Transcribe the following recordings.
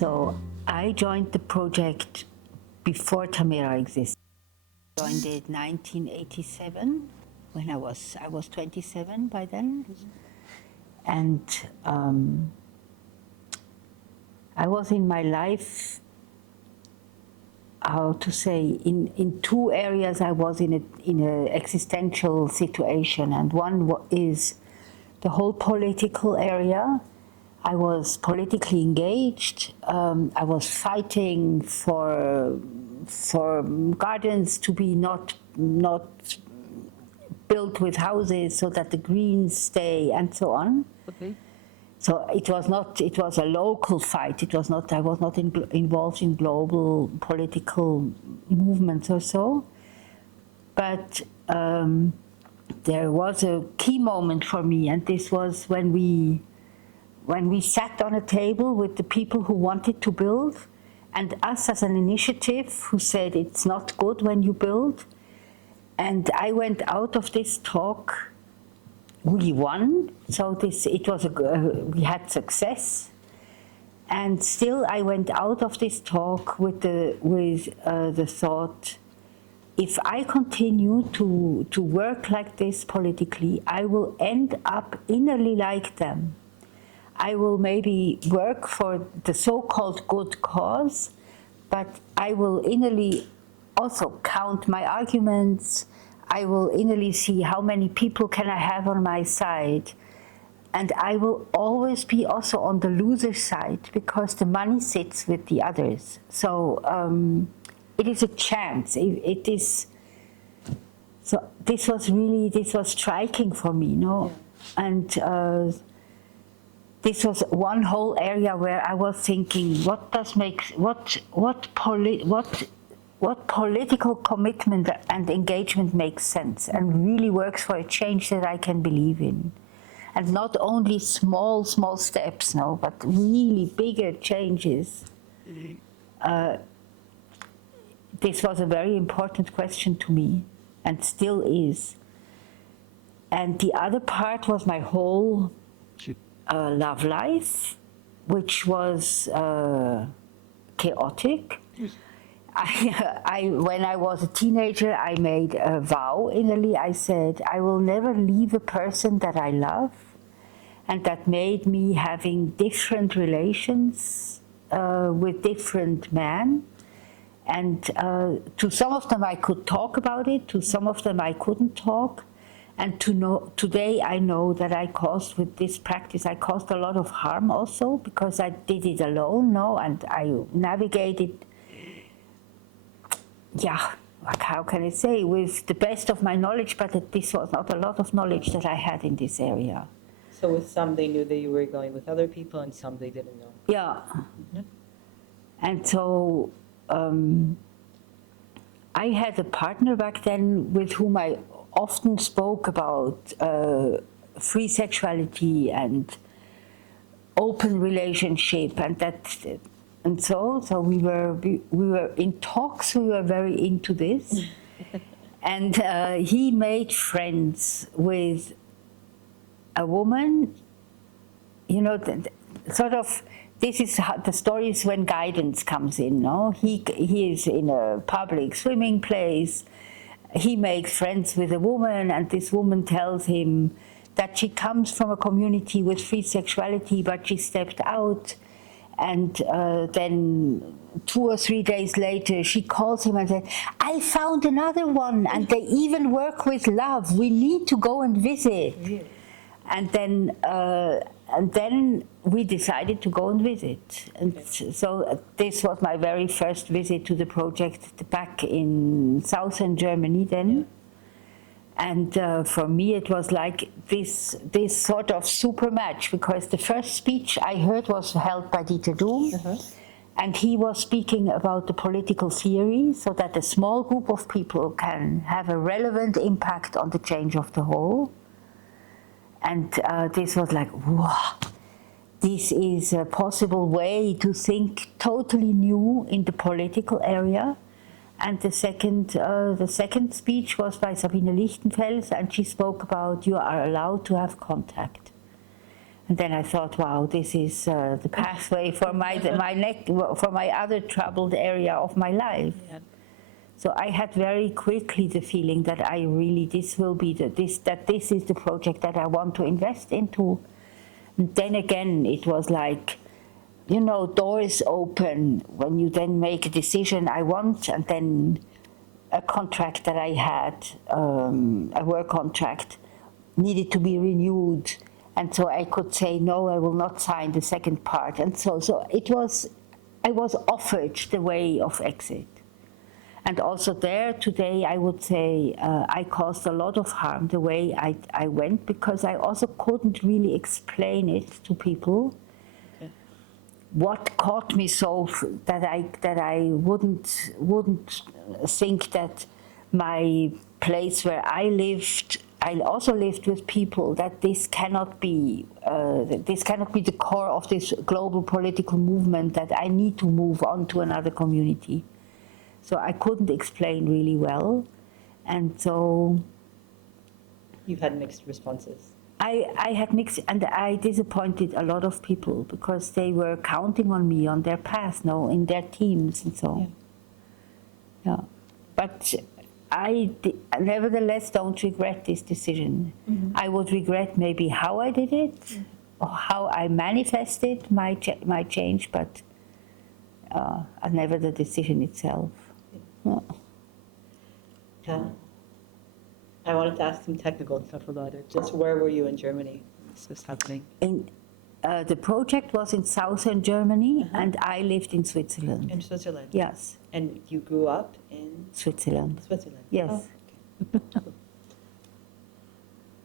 So I joined the project before Tamera existed. I joined it 1987 when I was 27 by then, and I was in my life, how to say, in two areas. I was in a existential situation, and one is the whole political area. I was politically engaged. I was fighting for gardens to be not built with houses so that the Greens stay, and so on. Okay. So it was a local fight. I was not involved in global political movements or so. But there was a key moment for me, and this was when we sat on a table with the people who wanted to build, and us as an initiative who said it's not good when you build. And I went out of this talk. We won, so we had success, and still I went out of this talk with the thought: if I continue to work like this politically, I will end up innerly like them. I will maybe work for the so-called good cause, but I will innerly also count my arguments. I will innerly see how many people can I have on my side. And I will always be also on the loser side because the money sits with the others. So it is a chance. It is. So this was striking for me, no? Yeah. And this was one whole area where I was thinking, what political commitment and engagement makes sense and really works for a change that I can believe in. And not only small steps, no, but really bigger changes. This was a very important question to me, and still is. And the other part was my whole love life, which was chaotic. When I was a teenager, I made a vow innerly. I said, I will never leave a person that I love, and that made me having different relations with different men. And to some of them I could talk about it, to some of them I couldn't talk. And today I know that with this practice, I caused a lot of harm also, because I did it alone, no, and I navigated. Yeah, how can I say, with the best of my knowledge, but this was not a lot of knowledge that I had in this area. So with some they knew that you were going with other people, and some they didn't know. Yeah. Mm-hmm. And so I had a partner back then with whom I often spoke about free sexuality and open relationship, and so we were in talks. We were very into this, and he made friends with a woman. You know, sort of. This is how the story is when guidance comes in. No, he is in a public swimming place. He makes friends with a woman, and this woman tells him that she comes from a community with free sexuality, but she stepped out. And then 2 or 3 days later, she calls him and says, I found another one, and they even work with love. We need to go and visit. Yeah. And then we decided to go and visit. And so this was my very first visit to the project back in southern Germany then. Yeah. And for me, it was like this sort of super match, because the first speech I heard was held by Dieter Doom, and he was speaking about the political theory, so that a small group of people can have a relevant impact on the change of the whole. And this was like, wow, this is a possible way to think totally new in the political area. And the second speech was by Sabine Lichtenfels, and she spoke about you are allowed to have contact. And then I thought, wow, this is the pathway for for my other troubled area of my life. Yeah. So I had very quickly the feeling that this is the project that I want to invest into. And then again, it was like, doors open when you then make a decision I want, and then a contract that I had, a work contract, needed to be renewed. And so I could say, no, I will not sign the second part. And so I was offered the way of exit. And also there today, I would say I caused a lot of harm the way I went, because I also couldn't really explain it to people. Okay. What caught me so that I wouldn't think that my place where I lived, I also lived with people, that this cannot be the core of this global political movement, that I need to move on to another community. So I couldn't explain really well, and so... You had mixed responses. I had mixed, and I disappointed a lot of people, because they were counting on me, on their path, in their teams and so. Yeah. But I nevertheless don't regret this decision. Mm-hmm. I would regret maybe how I did it, or how I manifested my change, but never the decision itself. Yeah. I wanted to ask some technical stuff about it. Just where were you in Germany when this was happening? The project was in southern Germany, and I lived in Switzerland. In Switzerland? Yes. And you grew up in? Switzerland. Switzerland? Yes. Oh, okay.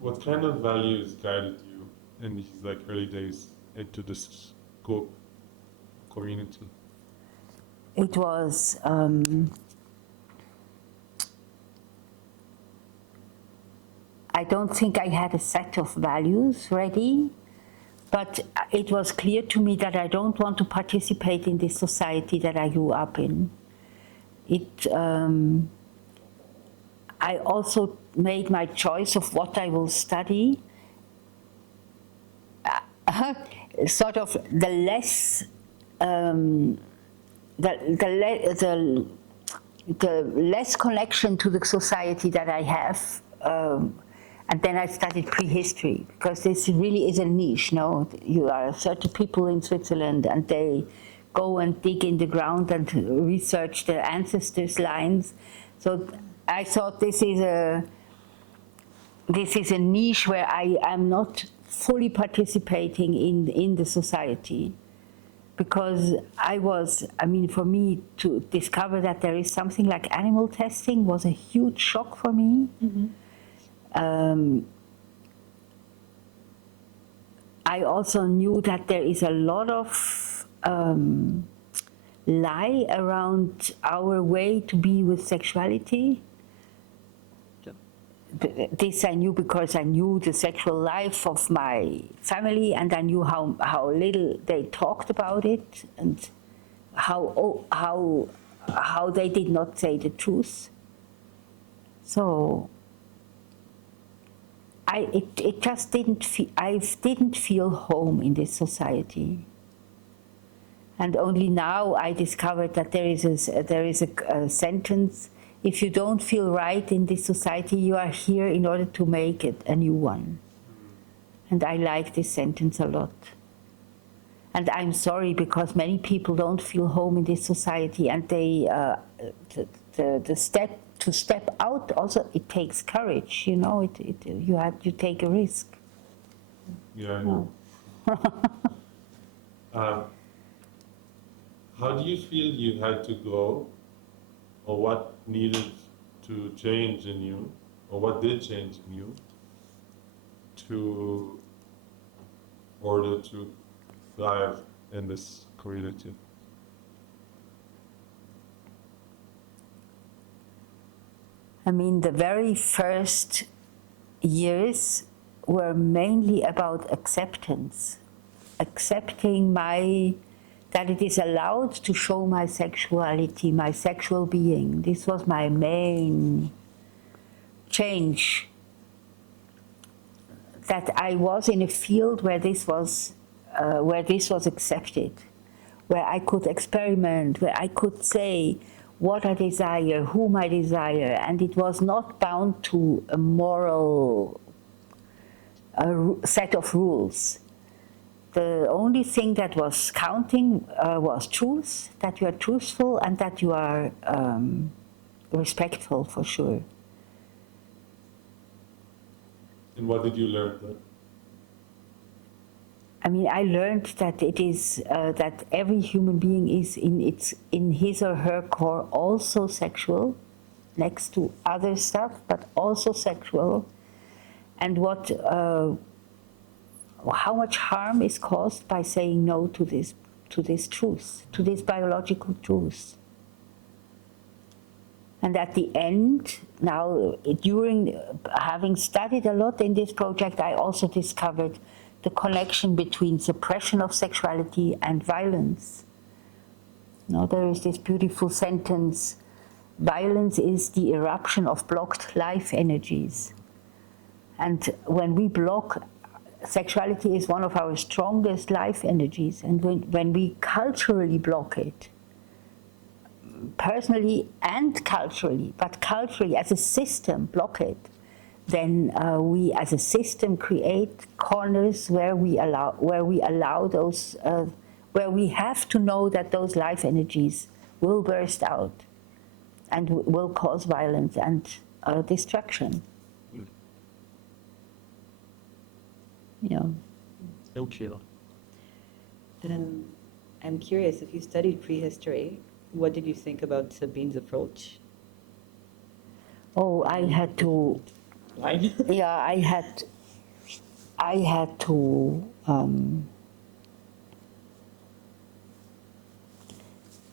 What kind of values guided you in these early days into this community? It was I don't think I had a set of values ready, but it was clear to me that I don't want to participate in this society that I grew up in. I also made my choice of what I will study. Sort of the less, the less connection to the society that I have. And then I studied prehistory, because this really is a niche. No, you are certain people in Switzerland, and they go and dig in the ground and research their ancestors' lines. So I thought this is a niche where I am not fully participating in the society, because for me to discover that there is something like animal testing was a huge shock for me. Mm-hmm. I also knew that there is a lot of lie around our way to be with sexuality. This I knew because I knew the sexual life of my family, and I knew how little they talked about it, and how they did not say the truth. So I didn't feel home in this society. And only now I discovered that there is a sentence: if you don't feel right in this society, you are here in order to make it a new one. And I like this sentence a lot. And I'm sorry, because many people don't feel home in this society, and they the step to step out also, it takes courage. You take a risk. Yeah, I know. How do you feel you had to go, or what needed to change in you, or what did change in you, to order to thrive in this community? The very first years were mainly about acceptance, accepting that it is allowed to show my sexuality, my sexual being. This was my main change. that I was in a field where this was accepted, where I could experiment, where I could say what I desire, whom I desire, and it was not bound to a moral set of rules. The only thing that was counting was truth, that you are truthful and that you are respectful, for sure. And what did you learn then? I mean, I learned that it is that every human being is in his or her core also sexual, next to other stuff, but also sexual, and how much harm is caused by saying no to this truth, to this biological truth. And at the end, now, during having studied a lot in this project, I also discovered the connection between suppression of sexuality and violence. Now, there is this beautiful sentence, violence is the eruption of blocked life energies. And when we block, sexuality is one of our strongest life energies, and when we culturally block it, personally and culturally, but culturally as a system block it, then we as a system create corners where we allow those, where we have to know that those life energies will burst out and will cause violence and destruction. Yeah. So true. I'm curious, if you studied prehistory, what did you think about Sabine's approach? Oh, I had to. Why? Yeah, I had to.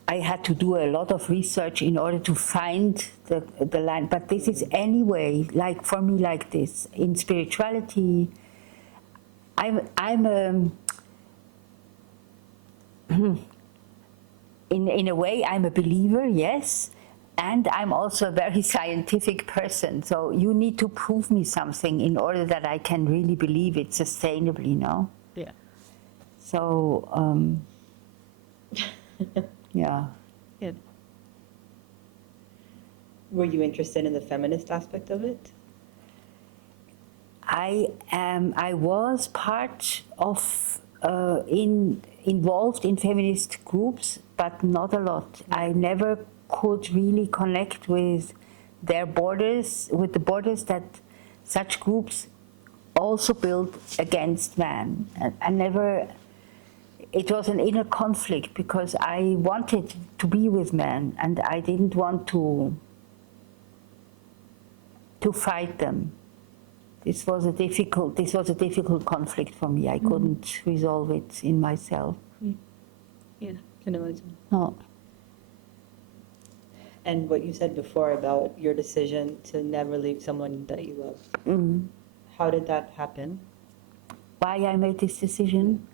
I had to do a lot of research in order to find the line. But this is anyway, like for me, like this in spirituality. In a way, I'm a believer, yes, and I'm also a very scientific person. So you need to prove me something in order that I can really believe it sustainably, no? Yeah. So, yeah. Yeah. Were you interested in the feminist aspect of it? I was part of involved in feminist groups, but not a lot. I never could really connect with their borders, with the borders that such groups also build against man. I never. It was an inner conflict because I wanted to be with men and I didn't want to fight them. This was a difficult conflict for me. I couldn't resolve it in myself. Yeah, can imagine. No. And what you said before about your decision to never leave someone that you loved, how did that happen? Why I made this decision?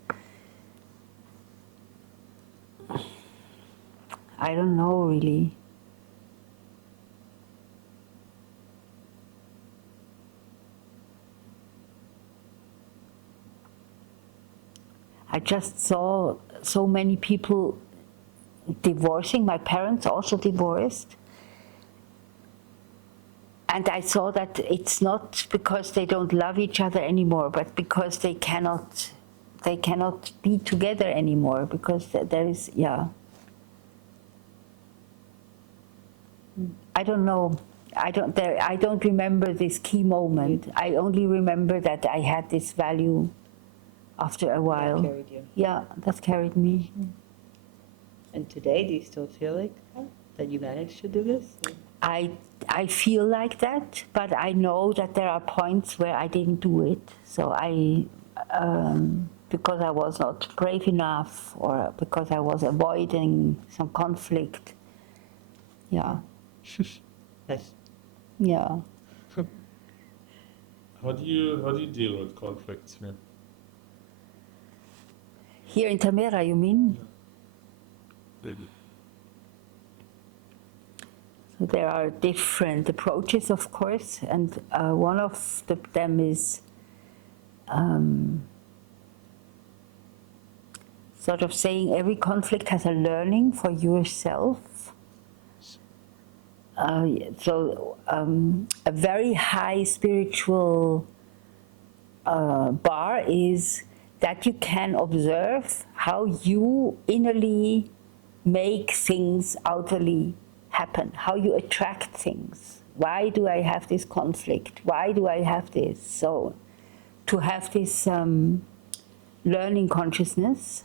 I don't know really. I just saw so many people divorcing. My parents also divorced. And I saw that it's not because they don't love each other anymore, but because they cannot be together anymore, because there is, yeah. I don't know. I don't remember this key moment. I only remember that I had this value after a while. That carried you. Yeah, that carried me. And today, do you still feel like that you managed to do this? I feel like that, but I know that there are points where I didn't do it. So because I was not brave enough, or because I was avoiding some conflict. Yeah. Yes. Yeah. How do you deal with conflicts? Yeah. Here in Tamera, you mean? So there are different approaches, of course, and one of them is sort of saying every conflict has a learning for yourself. A very high spiritual bar is that you can observe how you innerly make things outwardly happen, how you attract things. Why do I have this conflict? Why do I have this? So to have this learning consciousness.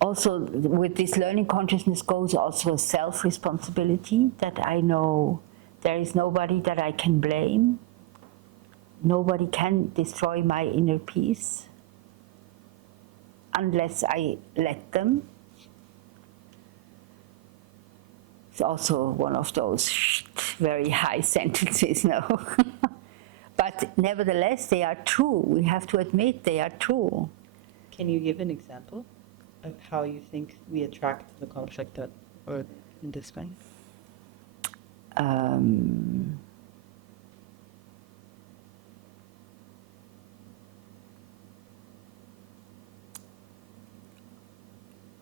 Also, with this learning consciousness goes also a self-responsibility, that I know there is nobody that I can blame. Nobody can destroy my inner peace unless I let them. It's also one of those very high sentences, no? But nevertheless, they are true. We have to admit they are true. Can you give an example of how you think we attract the conflict or in this way?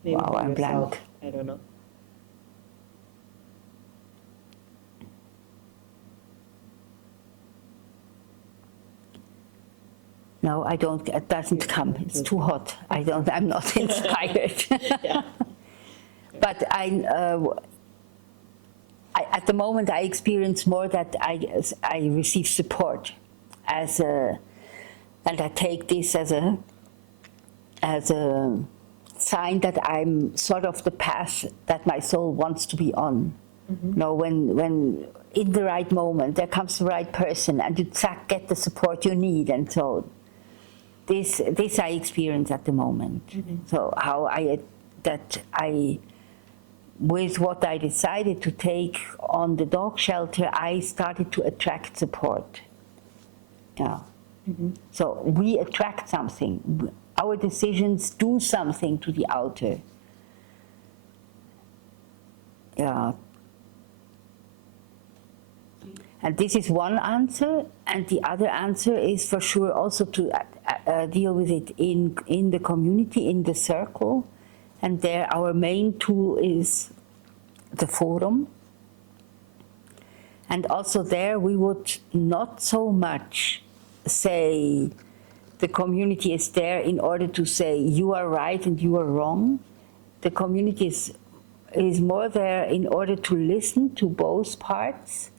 Maybe Wow, I'm yourself. blank. I don't know. No, I don't. It doesn't come. It's too hot. I'm not inspired. Yeah. But at the moment, I experience more that I receive support and I take this as a sign that I'm sort of the path that my soul wants to be on. Mm-hmm. You know, when in the right moment there comes the right person and you get the support you need, and so this I experience at the moment. Mm-hmm. So how with what I decided to take on the dog shelter, I started to attract support. Yeah. Mm-hmm. So we attract something. Our decisions do something to the outer. Yeah. And this is one answer, and the other answer is for sure also to deal with it in the community, in the circle. And there our main tool is the forum. And also there we would not so much say the community is there in order to say you are right and you are wrong. The community is more there in order to listen to both parts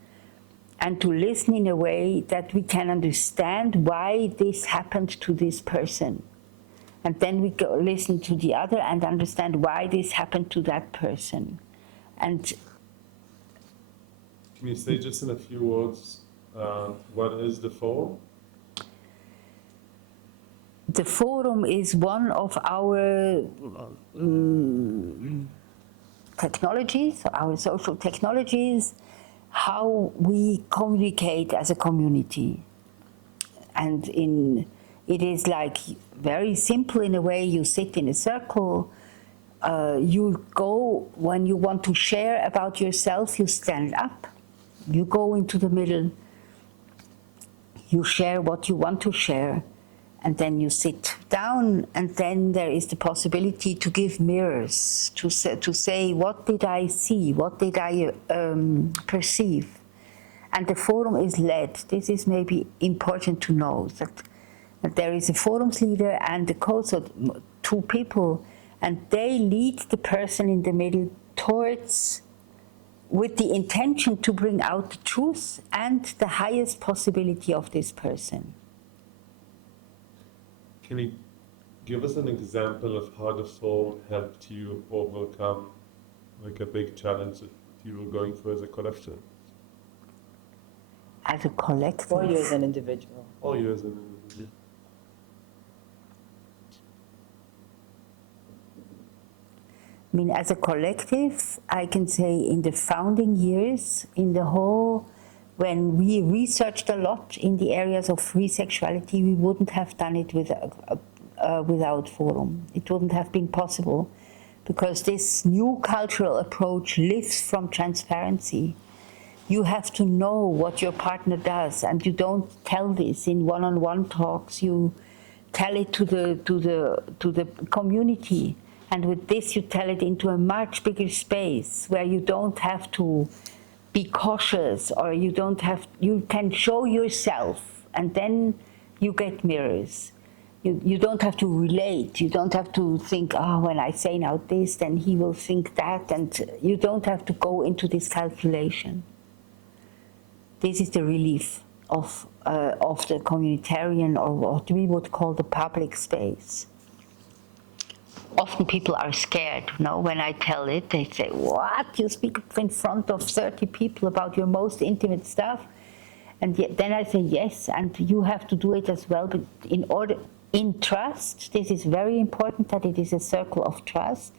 and to listen in a way that we can understand why this happened to this person. And then we go listen to the other and understand why this happened to that person. And can you say just in a few words, what is the forum? The forum is one of our technologies, our social technologies, how we communicate as a community. And it is like very simple in a way. You sit in a circle, you go, when you want to share about yourself, you stand up, you go into the middle, you share what you want to share, and then you sit down, and then there is the possibility to give mirrors, to say what did I see, what did I perceive. And the forum is led. This is maybe important to know, that there is a forum's leader and the coach, so two people, and they lead the person in the middle towards, with the intention to bring out the truth and the highest possibility of this person. Can you give us an example of how the forum helped you overcome like a big challenge that you were going through as a collective? As a collective? Or you as an individual? Or you as an individual? I mean, as a collective, I can say in the founding years, in the whole, when we researched a lot in the areas of free sexuality, we wouldn't have done it without forum. It wouldn't have been possible, because this new cultural approach lives from transparency. You have to know what your partner does, and you don't tell this in one-on-one talks. You tell it to the community, and with this you tell it into a much bigger space where you don't have to be cautious, or you can show yourself, and then you get mirrors. You don't have to relate. You don't have to think, when I say now this, then he will think that, and you don't have to go into this calculation. This is the relief of the communitarian, or what we would call the public space. Often people are scared, when I tell it, they say, what, you speak in front of 30 people about your most intimate stuff? And yet, then I say, yes, and you have to do it as well, but in trust, this is very important that it is a circle of trust,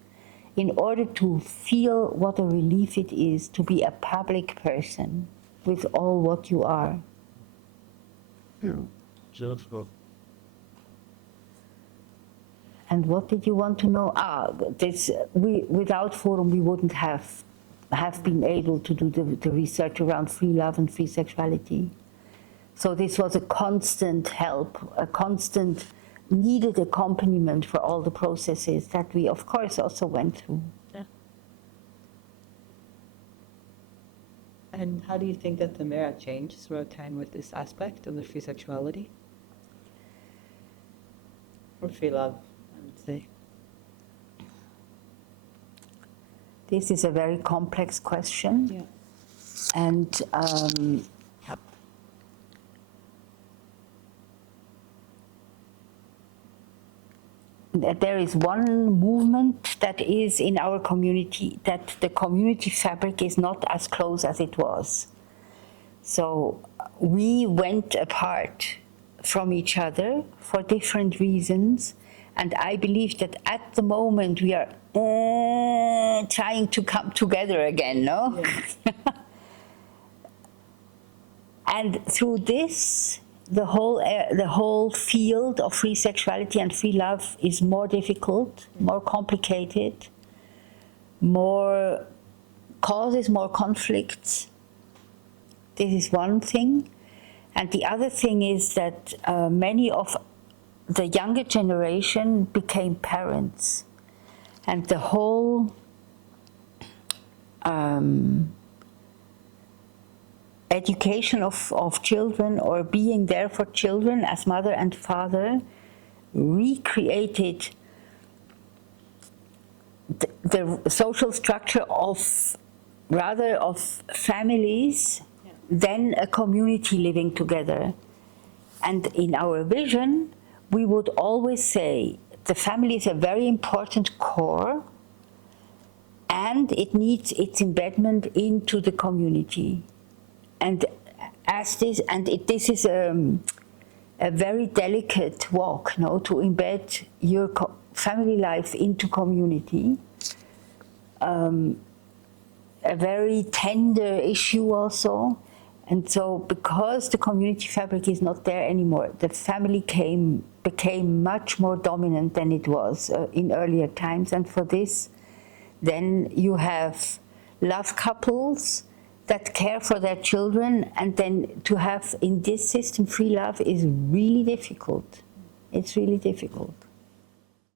in order to feel what a relief it is to be a public person with all what you are. Beautiful. And what did you want to know? Without Forum, we wouldn't have been able to do the research around free love and free sexuality. So this was a constant help, a constant needed accompaniment for all the processes that we, of course, also went through. Yeah. And how do you think that Tamera changed throughout time with this aspect of the free sexuality? Or free love, I would say. This is a very complex question. Yeah. And there is one movement that is in our community, that the community fabric is not as close as it was. So we went apart from each other for different reasons, and I believe that at the moment we are trying to come together again, no? Yeah. And through this, the whole field of free sexuality and free love is more difficult, more complicated, causes more conflicts. This is one thing. And the other thing is that many of the younger generation became parents. And the whole education of children, or being there for children as mother and father, recreated the social structure of families than a community living together. And in our vision, we would always say the family is a very important core, and it needs its embedment into the community. And this is a very delicate walk, to embed your family life into community. A very tender issue also. And so because the community fabric is not there anymore, the family became much more dominant than it was in earlier times. And for this, then you have love couples that care for their children, and then to have in this system free love is really difficult. It's really difficult.